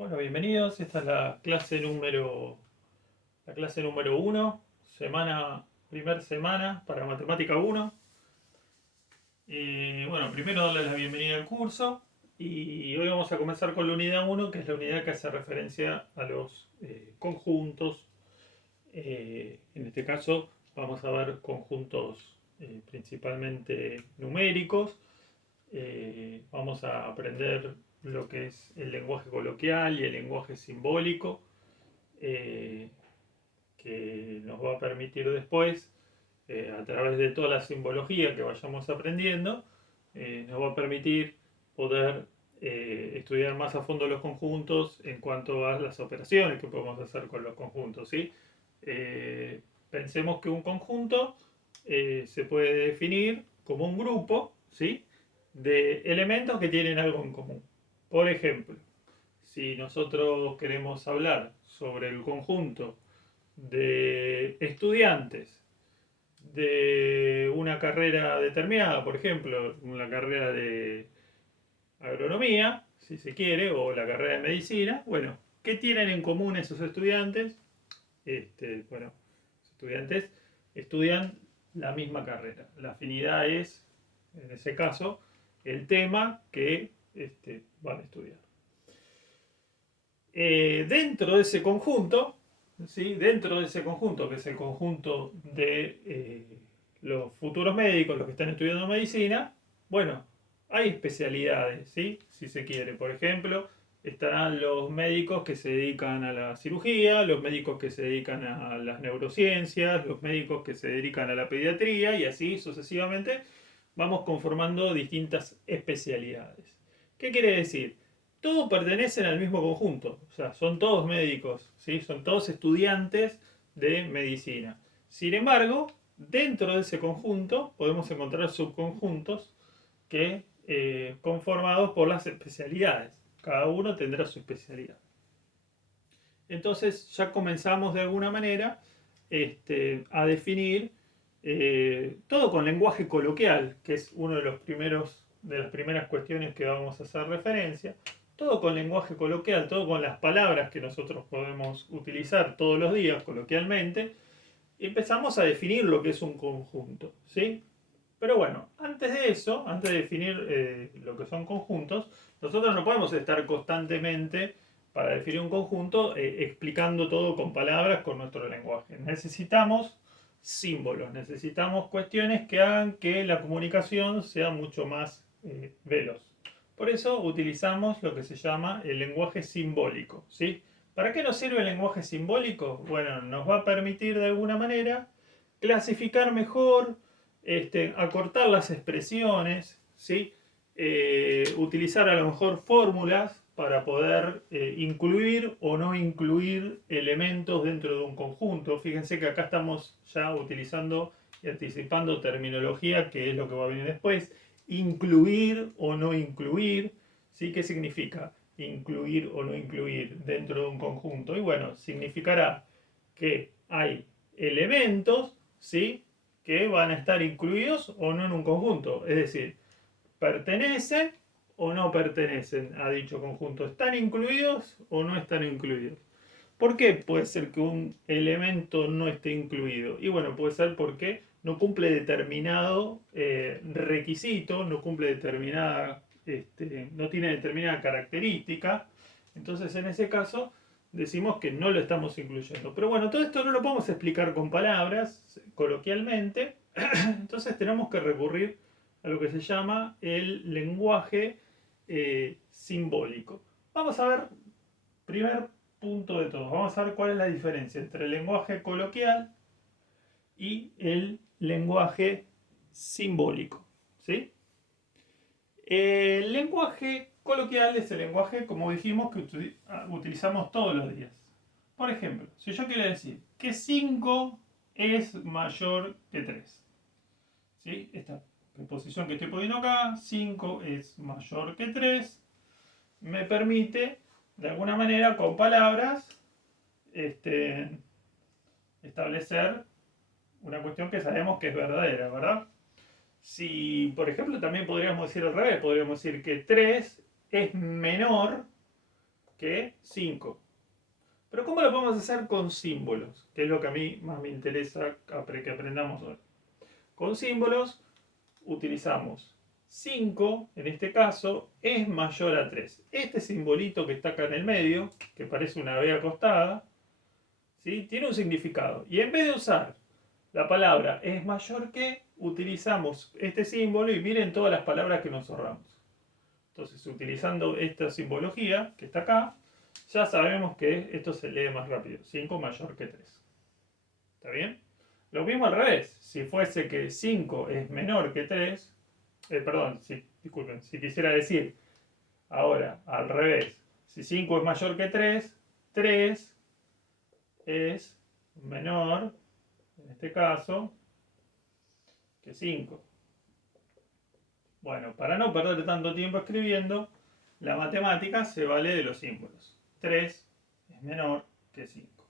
Bueno, bienvenidos. Esta es la clase número 1, primer semana para Matemática 1. Bueno, primero darle la bienvenida al curso y hoy vamos a comenzar con la unidad 1, que es la unidad que hace referencia a los conjuntos. En este caso vamos a ver conjuntos principalmente numéricos. Vamos a aprender lo que es el lenguaje coloquial y el lenguaje simbólico, eh, que nos va a permitir después, a través de toda la simbología que vayamos aprendiendo, nos va a permitir poder estudiar más a fondo los conjuntos en cuanto a las operaciones que podemos hacer con los conjuntos, ¿sí? Pensemos que un conjunto se puede definir como un grupo, ¿sí?, de elementos que tienen algo en común. Por ejemplo, si nosotros queremos hablar sobre el conjunto de estudiantes de una carrera determinada, por ejemplo, una carrera de agronomía, si se quiere, o la carrera de medicina, bueno, ¿qué tienen en común esos estudiantes? Bueno, los estudiantes estudian la misma carrera. La afinidad es, en ese caso, el tema que van a estudiar. Dentro de ese conjunto, ¿sí?, dentro de ese conjunto, que es el conjunto de los futuros médicos, los que están estudiando medicina, bueno, hay especialidades, ¿sí?, si se quiere. Por ejemplo, estarán los médicos que se dedican a la cirugía, los médicos que se dedican a las neurociencias, los médicos que se dedican a la pediatría, y así sucesivamente vamos conformando distintas especialidades. ¿Qué quiere decir? Todos pertenecen al mismo conjunto, o sea, son todos médicos, ¿sí?, son todos estudiantes de medicina. Sin embargo, dentro de ese conjunto podemos encontrar subconjuntos que conformados por las especialidades. Cada uno tendrá su especialidad. Entonces ya comenzamos de alguna manera a definir todo con lenguaje coloquial, que es uno de las primeras cuestiones que vamos a hacer referencia. Todo con lenguaje coloquial, todo con las palabras que nosotros podemos utilizar todos los días coloquialmente. Y empezamos a definir lo que es un conjunto, ¿sí? Pero bueno, antes de eso, antes de definir lo que son conjuntos, nosotros no podemos estar constantemente, para definir un conjunto, explicando todo con palabras, con nuestro lenguaje. Necesitamos símbolos, necesitamos cuestiones que hagan que la comunicación sea mucho más veloz. Por eso utilizamos lo que se llama el lenguaje simbólico, ¿sí? ¿Para qué nos sirve el lenguaje simbólico? Bueno, nos va a permitir de alguna manera clasificar mejor, acortar las expresiones, ¿sí? Utilizar a lo mejor fórmulas para poder incluir o no incluir elementos dentro de un conjunto. Fíjense que acá estamos ya utilizando y anticipando terminología, que es lo que va a venir después. Incluir o no incluir, ¿sí? ¿Qué significa incluir o no incluir dentro de un conjunto? Y bueno, significará que hay elementos, ¿sí?, que van a estar incluidos o no en un conjunto. Es decir, pertenecen o no pertenecen a dicho conjunto. ¿Están incluidos o no están incluidos? ¿Por qué puede ser que un elemento no esté incluido? Y bueno, puede ser porque no cumple determinado requisito, no cumple no tiene determinada característica. Entonces, en ese caso, decimos que no lo estamos incluyendo. Pero bueno, todo esto no lo podemos explicar con palabras, coloquialmente. Entonces tenemos que recurrir a lo que se llama el lenguaje simbólico. Vamos a ver, primer punto de todo, vamos a ver cuál es la diferencia entre el lenguaje coloquial y el lenguaje simbólico, ¿sí? El lenguaje coloquial es el lenguaje, como dijimos, que utilizamos todos los días. Por ejemplo, si yo quiero decir que 5 es mayor que 3, ¿sí? Esta preposición que estoy poniendo acá, 5 es mayor que 3, me permite, de alguna manera, con palabras, establecer una cuestión que sabemos que es verdadera, ¿verdad? Si, por ejemplo, también podríamos decir al revés, podríamos decir que 3 es menor que 5. Pero ¿cómo lo podemos hacer con símbolos? Que es lo que a mí más me interesa que aprendamos hoy. Con símbolos utilizamos 5, en este caso, es mayor a 3. Este simbolito que está acá en el medio, que parece una B acostada, ¿sí? Tiene un significado. Y en vez de usar la palabra es mayor que, utilizamos este símbolo y miren todas las palabras que nos ahorramos. Entonces, utilizando esta simbología que está acá, ya sabemos que esto se lee más rápido. 5 mayor que 3. ¿Está bien? Lo mismo al revés. Si fuese que 5 es menor que 3, perdón, disculpen, si quisiera decir ahora al revés, si 5 es mayor que 3, 3 es menor, en este caso, que 5. Bueno, para no perder tanto tiempo escribiendo, la matemática se vale de los símbolos. 3 es menor que 5.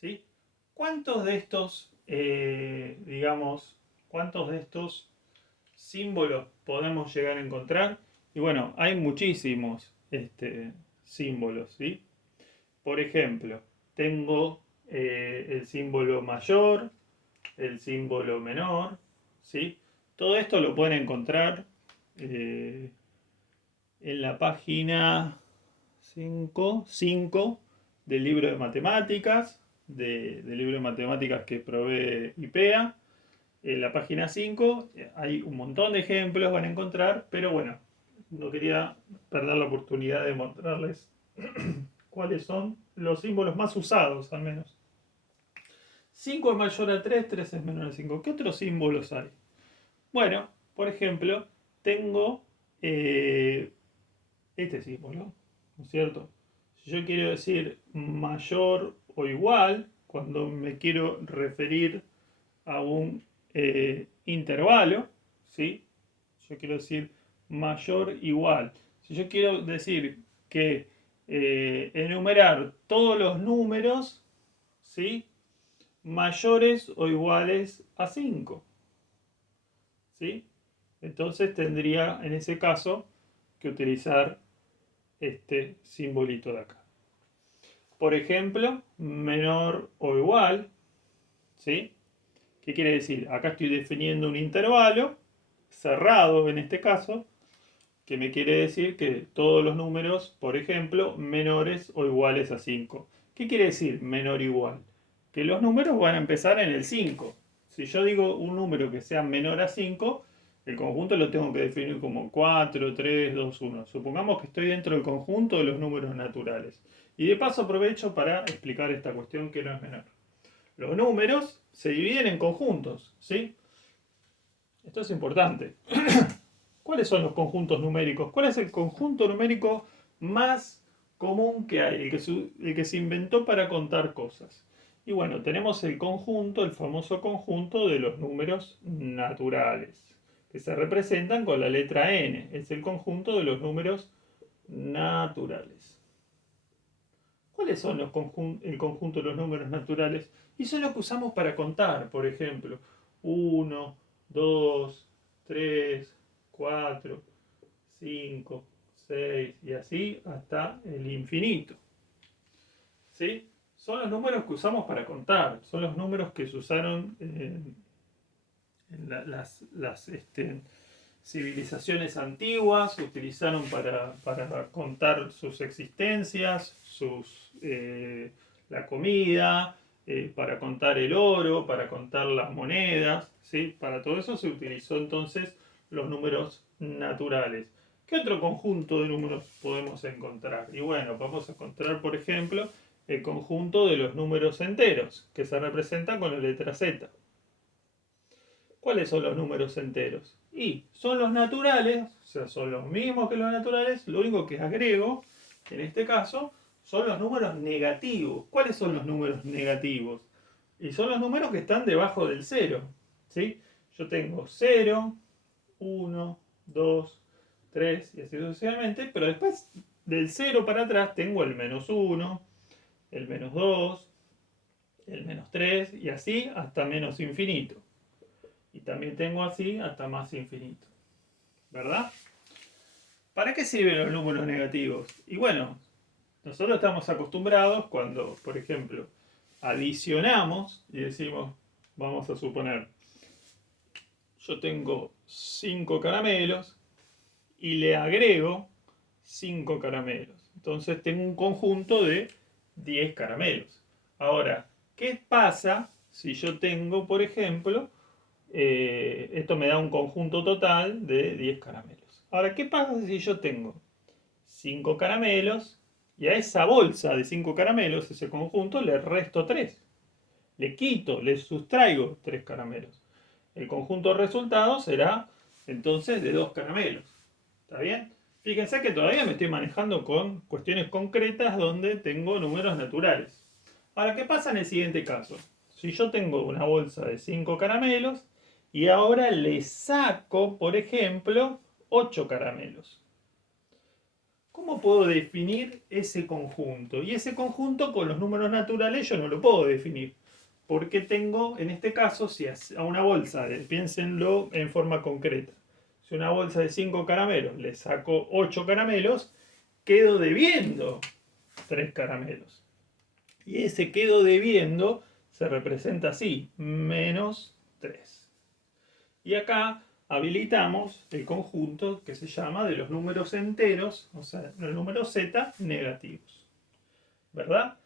¿Sí? ¿Cuántos de estos, cuántos de estos símbolos podemos llegar a encontrar? Y bueno, hay muchísimos símbolos, ¿sí? Por ejemplo, tengo el símbolo mayor, el símbolo menor, ¿sí? Todo esto lo pueden encontrar en la página 5 del libro de matemáticas, del libro de matemáticas que provee IPEA. En la página 5 hay un montón de ejemplos, van a encontrar, pero bueno, no quería perder la oportunidad de mostrarles cuáles son los símbolos más usados, al menos. 5 es mayor a 3, 3 es menor a 5. ¿Qué otros símbolos hay? Bueno, por ejemplo, tengo este símbolo, ¿no es cierto? Si yo quiero decir mayor o igual, cuando me quiero referir a un intervalo, ¿sí? Yo quiero decir mayor igual. Si yo quiero decir que enumerar todos los números, ¿sí? Mayores o iguales a 5. ¿Sí? Entonces tendría en ese caso que utilizar este simbolito de acá. Por ejemplo, menor o igual, ¿sí? ¿Qué quiere decir? Acá estoy definiendo un intervalo cerrado en este caso, que me quiere decir que todos los números, por ejemplo, menores o iguales a 5. ¿Qué quiere decir menor o igual? Que los números van a empezar en el 5. Si yo digo un número que sea menor a 5, el conjunto lo tengo que definir como 4, 3, 2, 1. Supongamos que estoy dentro del conjunto de los números naturales. Y de paso aprovecho para explicar esta cuestión que no es menor. Los números se dividen en conjuntos, ¿sí? Esto es importante. ¿Cuáles son los conjuntos numéricos? ¿Cuál es el conjunto numérico más común que hay? El que se inventó para contar cosas. Y bueno, tenemos el conjunto, el famoso conjunto de los números naturales, que se representan con la letra n. Es el conjunto de los números naturales. ¿Cuáles son el conjunto de los números naturales? Y son los que usamos para contar, por ejemplo, 1, 2, 3, 4, 5, 6 y así hasta el infinito. ¿Sí? Son los números que usamos para contar, son los números que se usaron en las civilizaciones antiguas, utilizaron para contar sus existencias, la comida, para contar el oro, para contar las monedas, ¿sí? Para todo eso se utilizó entonces los números naturales. ¿Qué otro conjunto de números podemos encontrar? Y bueno, podemos encontrar, por ejemplo, el conjunto de los números enteros, que se representan con la letra Z. ¿Cuáles son los números enteros? Y son los naturales, o sea, son los mismos que los naturales, lo único que agrego, en este caso, son los números negativos. ¿Cuáles son los números negativos? Y son los números que están debajo del cero, ¿sí? Yo tengo 0, 1, 2, 3 y así sucesivamente, pero después del 0 para atrás tengo el -1, el -2, el -3 y así hasta menos infinito. Y también tengo así hasta más infinito. ¿Verdad? ¿Para qué sirven los números negativos? Y bueno, Nosotros estamos acostumbrados cuando, por ejemplo, adicionamos y decimos, vamos a suponer, yo tengo 5 caramelos y le agrego 5 caramelos. Entonces tengo un conjunto de 10 caramelos. Ahora, ¿qué pasa si yo tengo, por ejemplo, esto me da un conjunto total de 10 caramelos? Ahora, ¿qué pasa si yo tengo 5 caramelos y a esa bolsa de 5 caramelos, ese conjunto, le resto 3? Le quito, le sustraigo 3 caramelos. El conjunto resultado será entonces de 2 caramelos. ¿Está bien? Fíjense que todavía me estoy manejando con cuestiones concretas donde tengo números naturales. Ahora, ¿qué pasa en el siguiente caso? Si yo tengo una bolsa de 5 caramelos y ahora le saco, por ejemplo, 8 caramelos. ¿Cómo puedo definir ese conjunto? Y ese conjunto con los números naturales yo no lo puedo definir. Porque tengo, en este caso, si a una bolsa, piénsenlo en forma concreta. Si una bolsa de 5 caramelos le saco 8 caramelos, quedo debiendo 3 caramelos. Y ese quedo debiendo se representa así, menos 3. Y acá habilitamos el conjunto que se llama de los números enteros, o sea, los números z negativos. ¿Verdad?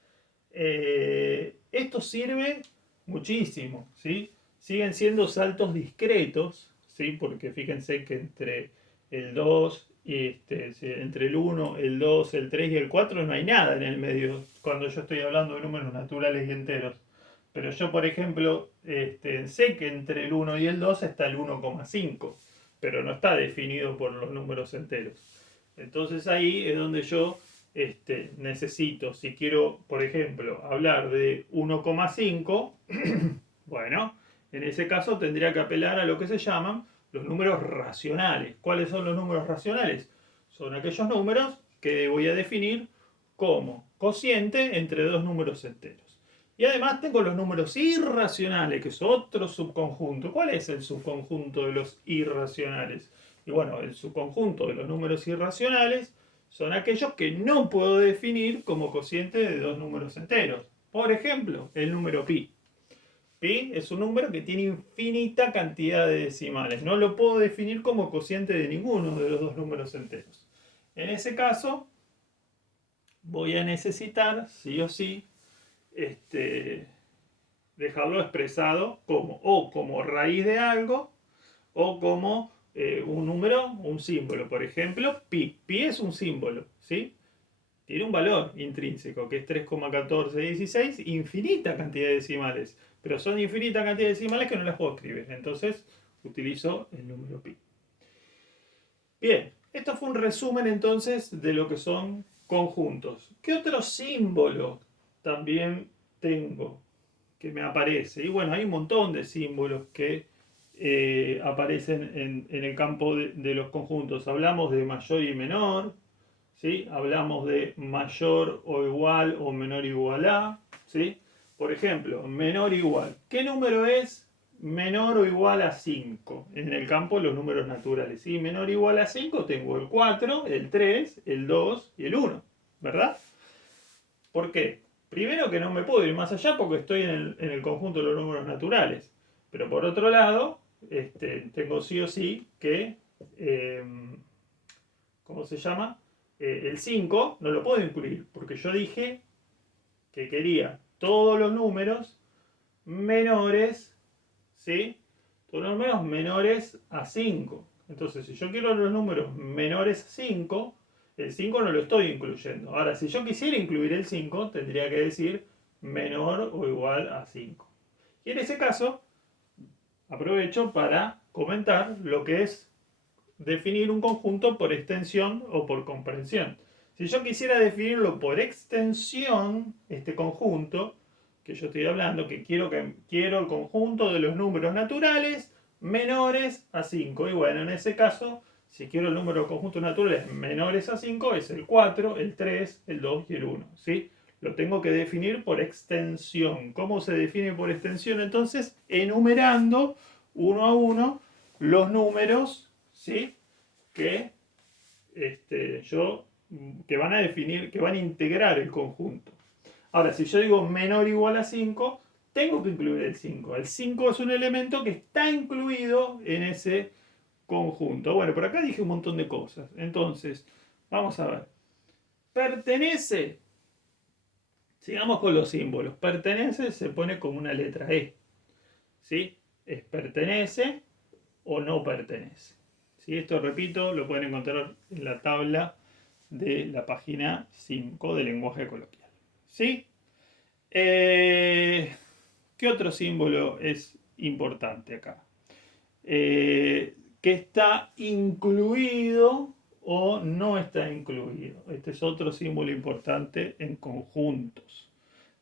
Esto sirve muchísimo, ¿sí? Siguen siendo saltos discretos, ¿sí? Porque fíjense que entre el 2 y entre el 1, el 2, el 3 y el 4 no hay nada en el medio cuando yo estoy hablando de números naturales y enteros. Pero yo, por ejemplo, sé que entre el 1 y el 2 está el 1,5, pero no está definido por los números enteros. Entonces ahí es donde yo necesito, si quiero, por ejemplo, hablar de 1,5, bueno, en ese caso tendría que apelar a lo que se llaman los números racionales. ¿Cuáles son los números racionales? Son aquellos números que voy a definir como cociente entre dos números enteros. Y además tengo los números irracionales, que es otro subconjunto. ¿Cuál es el subconjunto de los irracionales? Y bueno, el subconjunto de los números irracionales son aquellos que no puedo definir como cociente de dos números enteros. Por ejemplo, el número pi. Pi es un número que tiene infinita cantidad de decimales. No lo puedo definir como cociente de ninguno de los dos números enteros. En ese caso, voy a necesitar, sí o sí, dejarlo expresado como o como raíz de algo o como un número, un símbolo. Por ejemplo, pi. Pi es un símbolo, ¿sí? Tiene un valor intrínseco que es 3,1416, infinita cantidad de decimales, pero son infinita cantidad de decimales que no las puedo escribir. Entonces utilizo el número pi. Bien, esto fue un resumen entonces de lo que son conjuntos. ¿Qué otro símbolo también tengo que me aparece? Y bueno, hay un montón de símbolos que aparecen en el campo de los conjuntos. Hablamos de mayor y menor, ¿sí? Hablamos de mayor o igual o menor igual a, ¿sí? Por ejemplo, menor igual. ¿Qué número es menor o igual a 5? En el campo de los números naturales. ¿Sí? Menor o igual a 5 tengo el 4, el 3, el 2 y el 1, ¿verdad? ¿Por qué? Primero que no me puedo ir más allá porque estoy en el conjunto de los números naturales. Pero por otro lado, tengo sí o sí que, ¿cómo se llama? El 5 no lo puedo incluir porque yo dije que quería todos los números menores, ¿sí? Todos los números menores a 5. Entonces, si yo quiero los números menores a 5, el 5 no lo estoy incluyendo. Ahora, si yo quisiera incluir el 5, tendría que decir menor o igual a 5. Y en ese caso, aprovecho para comentar lo que es definir un conjunto por extensión o por comprensión. Si yo quisiera definirlo por extensión, este conjunto que yo estoy hablando, quiero el conjunto de los números naturales menores a 5. Y bueno, en ese caso, si quiero el número de conjuntos naturales menores a 5, es el 4, el 3, el 2 y el 1. ¿Sí? Lo tengo que definir por extensión. ¿Cómo se define por extensión? Entonces, enumerando uno a uno los números, ¿sí? Que yo que van a definir, que van a integrar el conjunto. Ahora, si yo digo menor o igual a 5, tengo que incluir el 5. El 5 es un elemento que está incluido en ese conjunto. Bueno, por acá dije un montón de cosas. Entonces, vamos a ver. Pertenece. Sigamos con los símbolos. Pertenece se pone como una letra E. ¿Sí? Es pertenece o no pertenece. ¿Sí? Esto, repito, lo pueden encontrar en la tabla de la página 5 del lenguaje coloquial. ¿Sí? ¿Qué otro símbolo es importante acá? Que está incluido o no está incluido. Este es otro símbolo importante en conjuntos.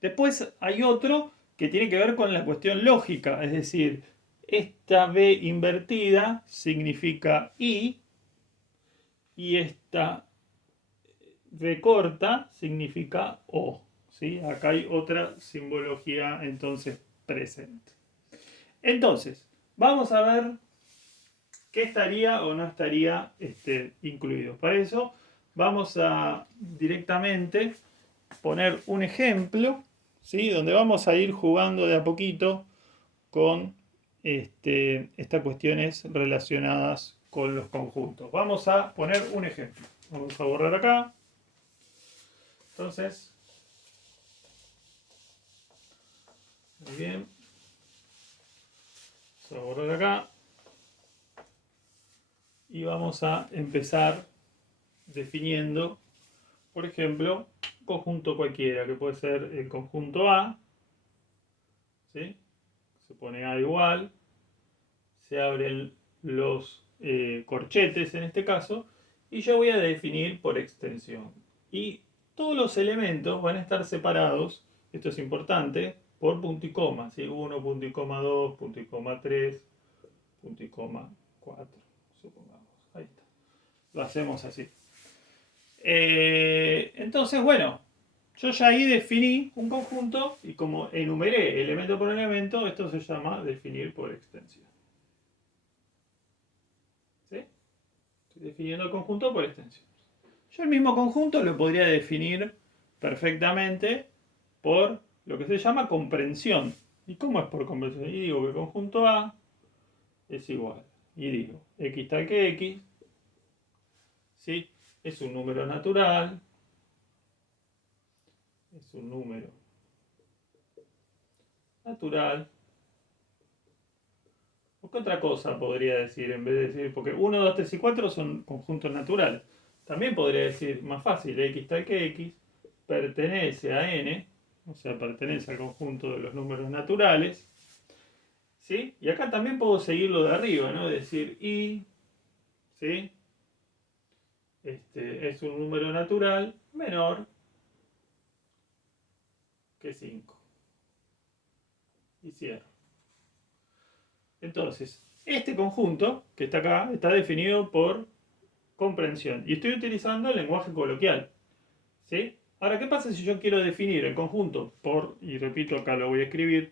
Después hay otro que tiene que ver con la cuestión lógica, es decir, esta B invertida significa y esta B corta significa O. ¿Sí? Acá hay otra simbología entonces presente. Entonces, vamos a ver qué estaría o no estaría incluido. Para eso vamos a directamente poner un ejemplo, ¿sí? Donde vamos a ir jugando de a poquito con estas cuestiones relacionadas con los conjuntos. Vamos a poner un ejemplo. Vamos a borrar acá. Entonces, muy bien. Vamos a borrar acá. Y vamos a empezar definiendo, por ejemplo, un conjunto cualquiera, que puede ser el conjunto A, ¿sí? Se pone A igual, se abren los corchetes en este caso, y yo voy a definir por extensión. Y todos los elementos van a estar separados, esto es importante, por punto y coma, ¿sí? 1, punto y coma 2, punto y coma 3, punto y coma 4, supongamos. Ahí está. Lo hacemos así. Entonces, bueno, yo ya ahí definí un conjunto y como enumeré elemento por elemento, esto se llama definir por extensión. ¿Sí? Estoy definiendo el conjunto por extensión. Yo el mismo conjunto lo podría definir perfectamente por lo que se llama comprensión. ¿Y cómo es por comprensión? Y digo que el conjunto A es igual. Y digo, x tal que x, ¿sí? Es un número natural. Es un número natural. ¿O qué otra cosa podría decir en vez de decir? Porque 1, 2, 3 y 4 son conjuntos naturales. También podría decir más fácil, x tal que x pertenece a n, o sea, pertenece al conjunto de los números naturales. ¿Sí? Y acá también puedo seguirlo de arriba, ¿no? Decir y, ¿sí? Es un número natural menor que 5. Y cierro. Entonces, este conjunto que está acá está definido por comprensión. Y estoy utilizando el lenguaje coloquial. ¿Sí? Ahora, ¿qué pasa si yo quiero definir el conjunto por, y repito, acá lo voy a escribir,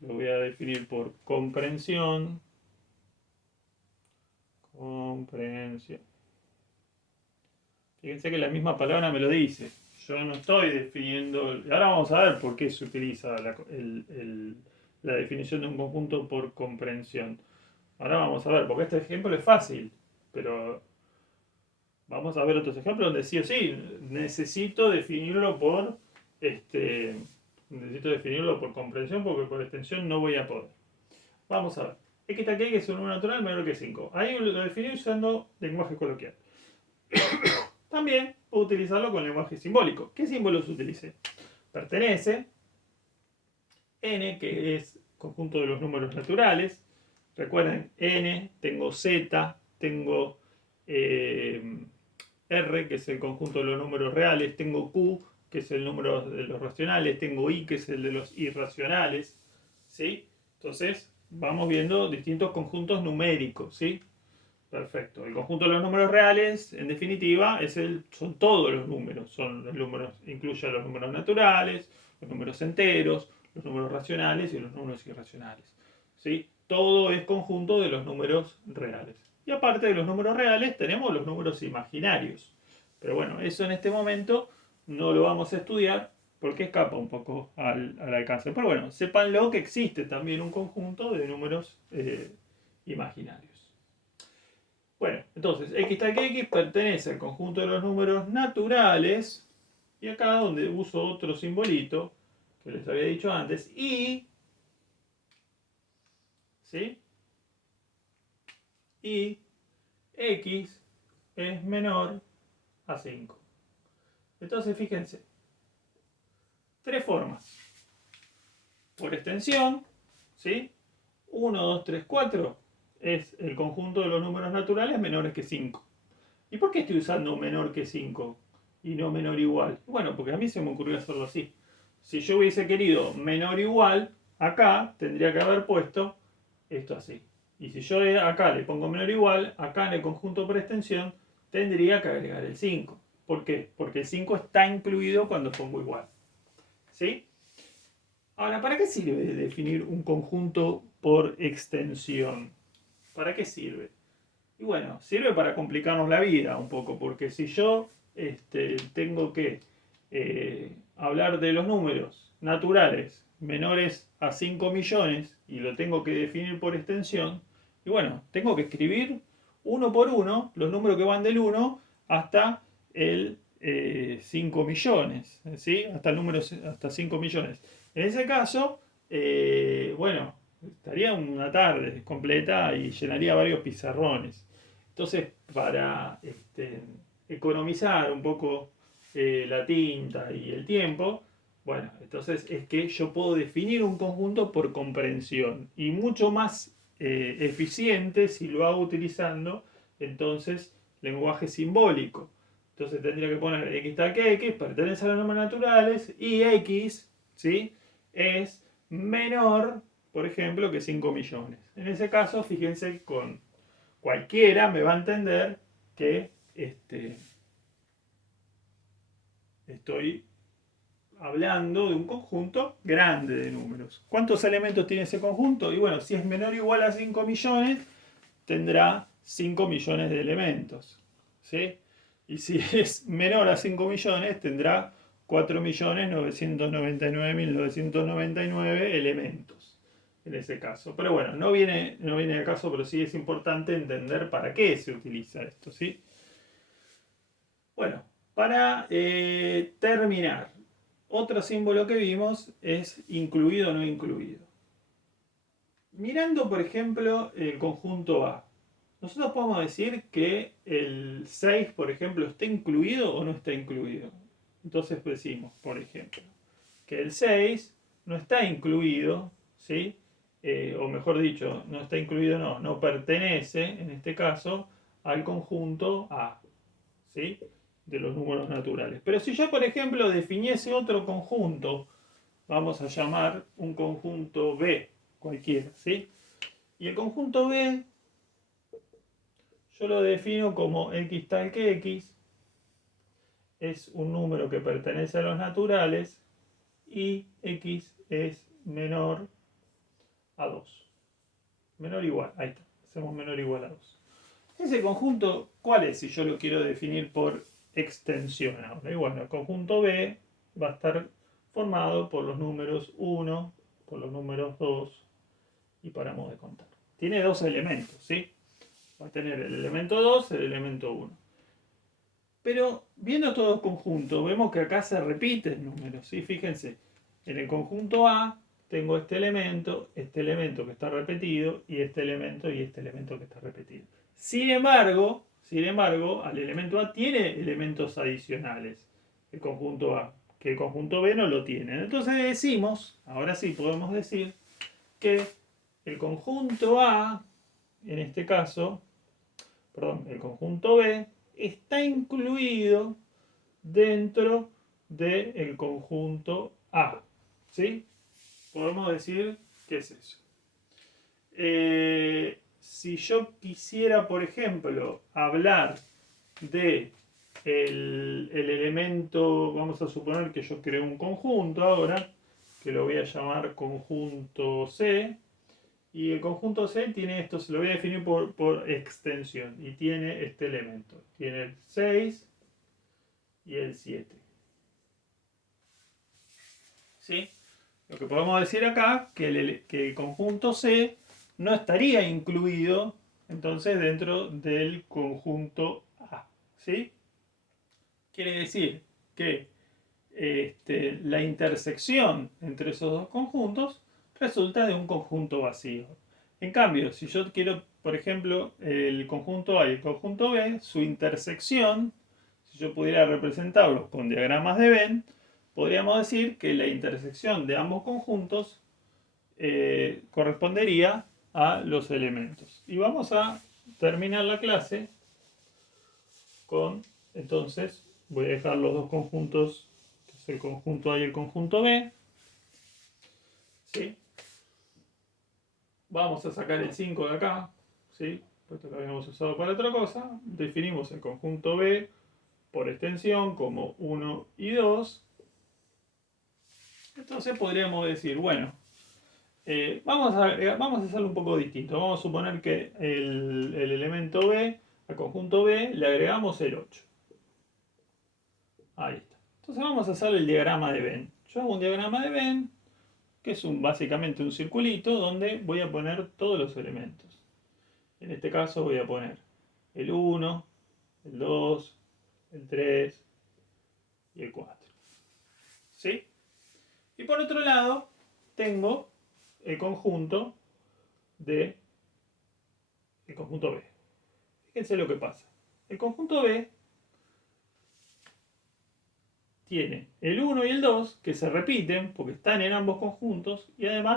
lo voy a definir por comprensión. Comprensión. Fíjense que la misma palabra me lo dice. Yo no estoy definiendo. Ahora vamos a ver por qué se utiliza la definición de un conjunto por comprensión. Ahora vamos a ver, porque este ejemplo es fácil, pero vamos a ver otros ejemplos donde sí o sí necesito definirlo por necesito definirlo por comprensión porque por extensión no voy a poder. Vamos a ver. X tal que X es un número natural menor que 5. Ahí lo definí usando lenguaje coloquial. También puedo utilizarlo con lenguaje simbólico. ¿Qué símbolos utilicé? Pertenece, n, que es conjunto de los números naturales. Recuerden, n, tengo z, tengo r, que es el conjunto de los números reales, tengo q, que es el número de los racionales, tengo i, que es el de los irracionales. ¿Sí? Entonces, vamos viendo distintos conjuntos numéricos. ¿Sí? Perfecto. El conjunto de los números reales, en definitiva, son todos los números. Son los números, incluye los números naturales, los números enteros, los números racionales y los números irracionales. ¿Sí? Todo es conjunto de los números reales. Y aparte de los números reales, tenemos los números imaginarios. Pero bueno, eso en este momento no lo vamos a estudiar porque escapa un poco al alcance. Pero bueno, sépanlo que existe también un conjunto de números imaginarios. Bueno, entonces x tal que x pertenece al conjunto de los números naturales. Y acá donde uso otro simbolito que les había dicho antes, y, ¿sí? Y x es menor a 5. Entonces fíjense, tres formas. Por extensión, ¿sí? 1, 2, 3, 4 es el conjunto de los números naturales menores que 5. ¿Y por qué estoy usando menor que 5 y no menor igual? Bueno, porque a mí se me ocurrió hacerlo así. Si yo hubiese querido menor igual, acá tendría que haber puesto esto así. Y si yo acá le pongo menor igual, acá en el conjunto por extensión tendría que agregar el 5. ¿Por qué? Porque el 5 está incluido cuando pongo igual. ¿Sí? Ahora, ¿para qué sirve definir un conjunto por extensión? ¿Para qué sirve? Y bueno, sirve para complicarnos la vida un poco, porque si yo tengo que hablar de los números naturales menores a 5 millones y lo tengo que definir por extensión, y bueno, tengo que escribir uno por uno los números que van del 1 hasta el 5 millones, ¿sí? Hasta el número hasta 5 millones. En ese caso, bueno, estaría una tarde completa y llenaría varios pizarrones. Entonces, para economizar un poco la tinta y el tiempo, bueno, entonces es que yo puedo definir un conjunto por comprensión y mucho más eficiente si lo hago utilizando entonces lenguaje simbólico. Entonces tendría que poner x tal que x pertenece a los números naturales y x, ¿sí? Es menor, por ejemplo, que 5 millones. En ese caso, fíjense, con cualquiera me va a entender que estoy hablando de un conjunto grande de números. ¿Cuántos elementos tiene ese conjunto? Y bueno, si es menor o igual a 5 millones, tendrá 5 millones de elementos. ¿Sí? Y si es menor a 5 millones, tendrá 4.999.999 elementos en ese caso. Pero bueno, no viene al caso, pero sí es importante entender para qué se utiliza esto. ¿Sí? Bueno, para terminar, otro símbolo que vimos es incluido o no incluido. Mirando, por ejemplo, el conjunto A, nosotros podemos decir que el 6, por ejemplo, está incluido o no está incluido. Entonces decimos, por ejemplo, que el 6 no está incluido, ¿sí? O mejor dicho, no está incluido, no pertenece, en este caso, al conjunto A, ¿sí? De los números naturales. Pero si yo, por ejemplo, definiese otro conjunto, vamos a llamar un conjunto B, cualquiera, ¿sí? Y el conjunto B yo lo defino como x tal que x es un número que pertenece a los naturales y x es menor a 2. Menor o igual, ahí está, hacemos menor o igual a 2. Ese conjunto, ¿cuál es si yo lo quiero definir por extensión ahora? Y bueno, el conjunto B va a estar formado por los números 1, por los números 2 y paramos de contar. Tiene dos elementos, ¿sí? Va a tener el elemento 2, el elemento 1. Pero viendo todo conjunto, vemos que acá se repiten números, ¿sí? Fíjense, en el conjunto A tengo este elemento que está repetido, y este elemento que está repetido. Sin embargo, al elemento A tiene elementos adicionales, el conjunto A, que el conjunto B no lo tiene. Entonces decimos, ahora sí podemos decir, que el conjunto A, en este caso, perdón, el conjunto B, está incluido dentro del conjunto A. ¿Sí? Podemos decir que es eso. Si yo quisiera, por ejemplo, hablar de el elemento, vamos a suponer que yo creo un conjunto ahora, que lo voy a llamar conjunto C, y el conjunto C tiene esto, se lo voy a definir por extensión, y tiene este elemento. Tiene el 6, y el 7. ¿Sí? Lo que podemos decir acá que el conjunto C no estaría incluido entonces dentro del conjunto A. ¿Sí? Quiere decir que la intersección entre esos dos conjuntos resulta de un conjunto vacío. En cambio, si yo quiero, por ejemplo, el conjunto A y el conjunto B, su intersección, si yo pudiera representarlos con diagramas de Venn, podríamos decir que la intersección de ambos conjuntos correspondería a los elementos. Y vamos a terminar la clase con, entonces, voy a dejar los dos conjuntos, que es el conjunto A y el conjunto B. ¿Sí? Vamos a sacar el 5 de acá, ¿sí? Puesto que lo habíamos usado para otra cosa. Definimos el conjunto B por extensión como 1 y 2. Entonces podríamos decir, bueno, vamos a hacerlo un poco distinto. Vamos a suponer que el elemento B, al conjunto B, le agregamos el 8. Ahí está. Entonces vamos a hacer el diagrama de Venn. Yo hago un diagrama de Venn, que es básicamente un circulito donde voy a poner todos los elementos. En este caso voy a poner el 1, el 2, el 3 y el 4. ¿Sí? Y por otro lado, tengo el conjunto B. Fíjense lo que pasa. El conjunto B tiene el 1 y el 2 que se repiten porque están en ambos conjuntos y además